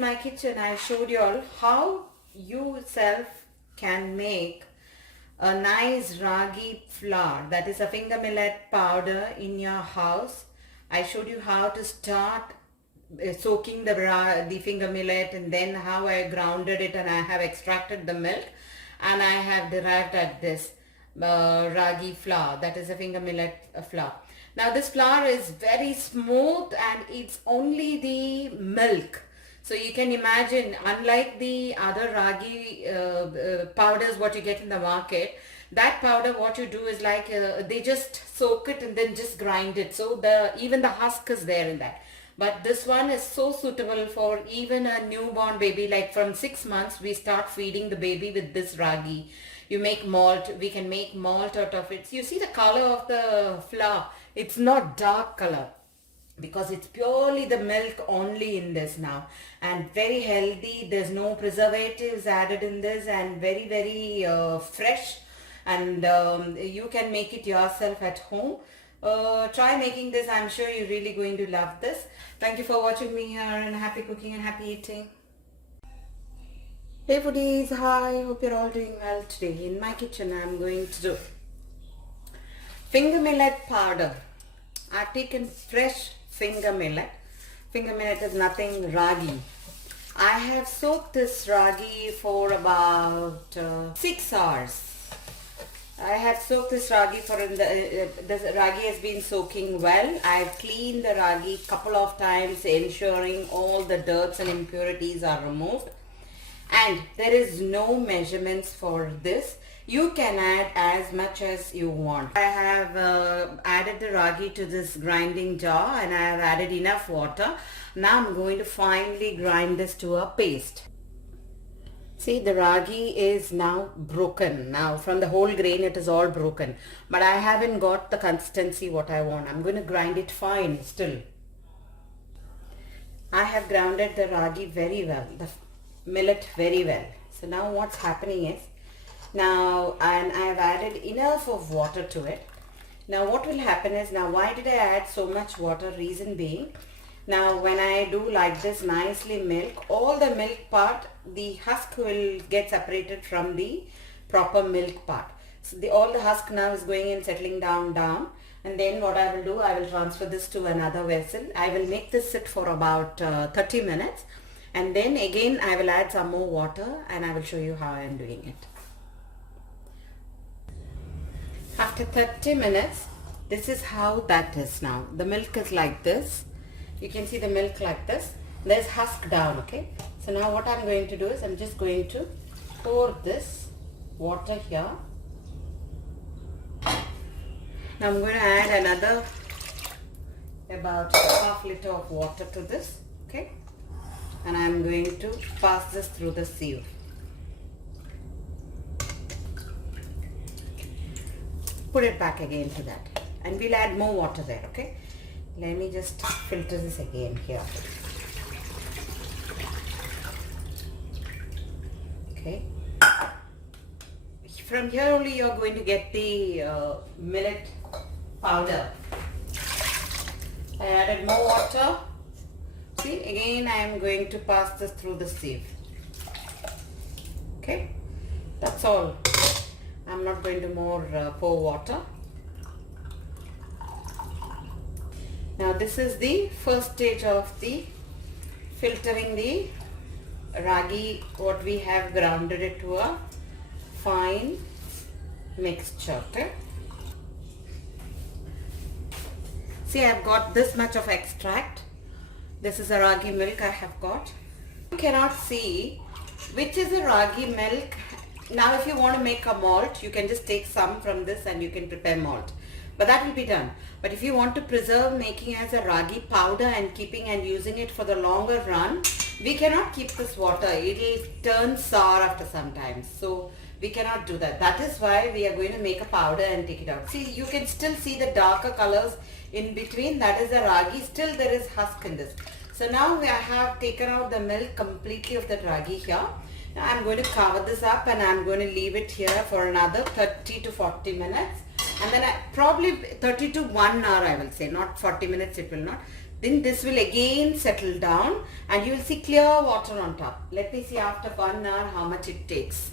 in my kitchen I showed you all how you self can make a nice ragi flour, that is a finger millet powder, in your house. I showed you how to start soaking the finger millet, and then how I grounded it and I have extracted the milk and I have derived at this ragi flour, that is a finger millet flour. Now this flour is very smooth and it's only the milk. So you can imagine, unlike the other ragi powders what you get in the market, that powder what you do is like they just soak it and then just grind it. So even the husk is there in that. But this one is so suitable for even a newborn baby, like from 6 months we start feeding the baby with this ragi. You make malt, we can make malt out of it. You see the color of the flour, it's not dark color because it's purely the milk only in this now, and very healthy. There's no preservatives added in this, and very fresh, and you can make it yourself at home. Try making this. I'm sure you're really going to love this. Thank you for watching me here, and happy cooking and happy eating. Hey foodies, hi, hope you're all doing well today. In my kitchen I'm going to do finger millet powder. I've taken fresh finger millet. Finger millet is nothing, ragi. I have soaked this ragi for about 6 hours. I have soaked this ragi for this ragi has been soaking well. I've cleaned the ragi couple of times, ensuring all the dirts and impurities are removed. And there is no measurements for this. You can add as much as you want. I have added the ragi to this grinding jar and I have added enough water. Now I'm going to finely grind this to a paste. See, the ragi is now broken. Now from the whole grain it is all broken. But I haven't got the consistency what I want. I'm going to grind it fine still. I have grounded the ragi very well, the millet very well. So now what's happening is, now and I have added enough of water to it. Now what will happen is, now why did I add so much water? Reason being, now when I do like this nicely milk, all the milk part, the husk will get separated from the proper milk part. So all the husk now is going and settling down, and then what I will do, I will transfer this to another vessel. I will make this sit for about 30 minutes, and then again I will add some more water and I will show you how I am doing it. After 30 minutes, this is how that is now. The milk is like this. You can see the milk like this. There's husk down, okay? So now what I'm going to do is, I'm just going to pour this water here. Now I'm going to add another about ½ liter of water to this, okay? And I'm going to pass this through the sieve. Put it back again to that, and we'll add more water there, okay? Let me just filter this again here. Okay. From here only you're going to get the millet powder. I added more water. See, again I am going to pass this through the sieve. Okay, that's all. I'm not going to pour water. Now this is the first stage of the filtering the ragi, what we have grounded it to a fine mixture. Okay? See, I've got this much of extract. This is a ragi milk I have got. You cannot see which is a ragi milk. Now if you want to make a malt, you can just take some from this and you can prepare malt. But that will be done. But if you want to preserve making as a ragi powder and keeping and using it for the longer run, we cannot keep this water. It will turn sour after some time. So we cannot do that. That is why we are going to make a powder and take it out. See, you can still see the darker colors in between. That is the ragi. Still there is husk in this. So now I have taken out the milk completely of the ragi here. Now I'm going to cover this up and I'm going to leave it here for another 30 to 40 minutes. And then probably 30 to 1 hour, I will say, not 40 minutes, it will not. Then this will again settle down and you will see clear water on top. Let me see after 1 hour how much it takes.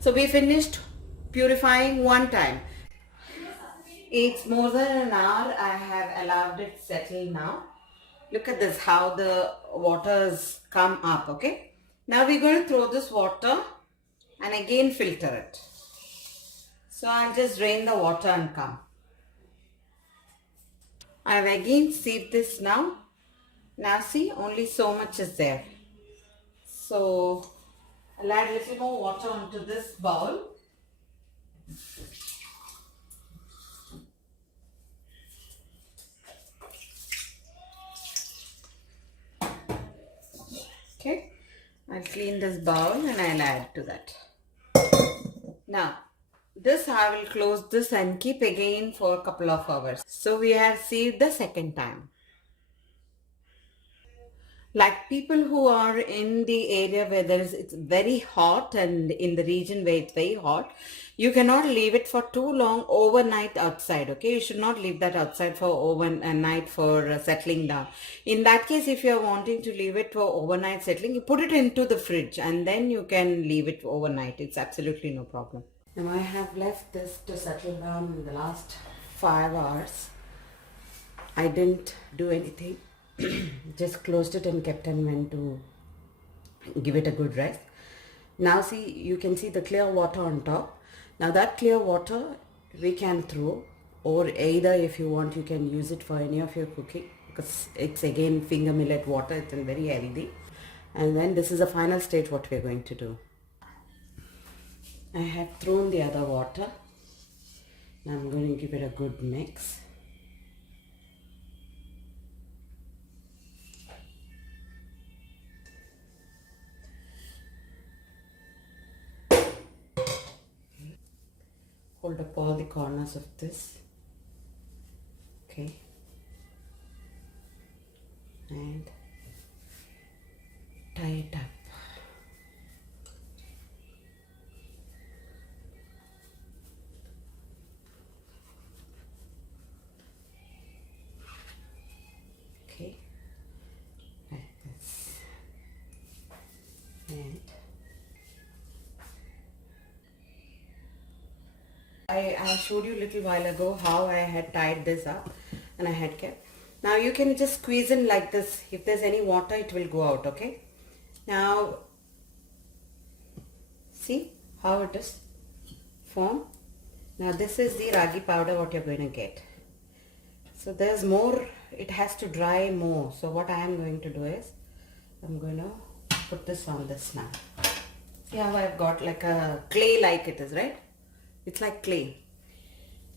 So we finished purifying one time. It's more than an hour. I have allowed it settle now. Look at this, how the waters come up, okay? Now we're going to throw this water and again filter it. So I'll just drain the water and come. I've again sieved this now. Now see, only so much is there. So I'll add a little more water onto this bowl. Okay, I'll clean this bowl and I'll add to that. Now, this I will close this and keep again for a couple of hours. So we have sieved the second time. Like people who are in the area where it's very hot, and in the region where it's very hot, you cannot leave it for too long overnight outside, okay? You should not leave that outside for overnight for settling down. In that case, if you are wanting to leave it for overnight settling, you put it into the fridge and then you can leave it overnight. It's absolutely no problem. Now I have left this to settle down in the last 5 hours. I didn't do anything. Just closed it and kept and went to give it a good rest. Now see, you can see the clear water on top. Now that clear water we can throw, or either if you want you can use it for any of your cooking, because it's again finger millet water, it's very healthy. And then this is the final stage what we're going to do. I have thrown the other water. Now I'm going to give it a good mix. Hold up all the corners of this, okay, and tie it up. Okay, like this, and I showed you a little while ago how I had tied this up and I had kept. Now you can just squeeze in like this. If there's any water, it will go out, okay? Now, see how it is formed. Now this is the ragi powder what you're going to get. So there's more, it has to dry more. So what I am going to do is, I'm going to put this on this now. See how I've got like a clay like it is, right? It's like clay.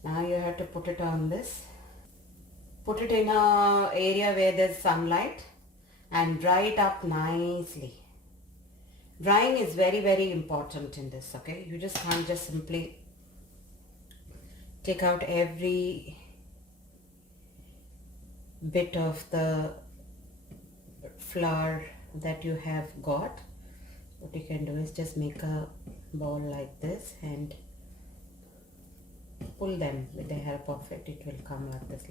Now you have to put it on this. Put it in a area where there's sunlight and dry it up nicely. Drying is very, very important in this, okay? You just can't just simply take out every bit of the flour that you have got. What you can do is just make a ball like this and pull them with the help of it. It will come like this,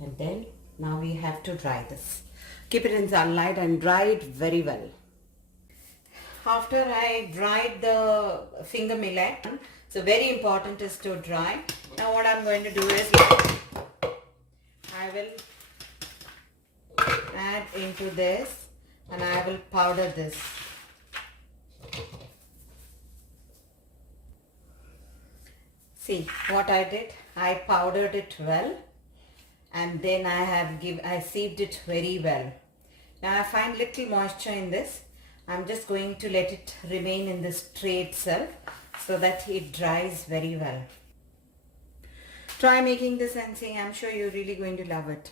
and then now we have to dry this. Keep it in sunlight and dry it very well. After I dried the finger millet, so very important is to dry. Now what I'm going to do is I will add into this and I will powder this. See what I did? I powdered it well and then I sieved it very well. Now I find little moisture in this. I'm just going to let it remain in this tray itself so that it dries very well. Try making this and see, I'm sure you're really going to love it.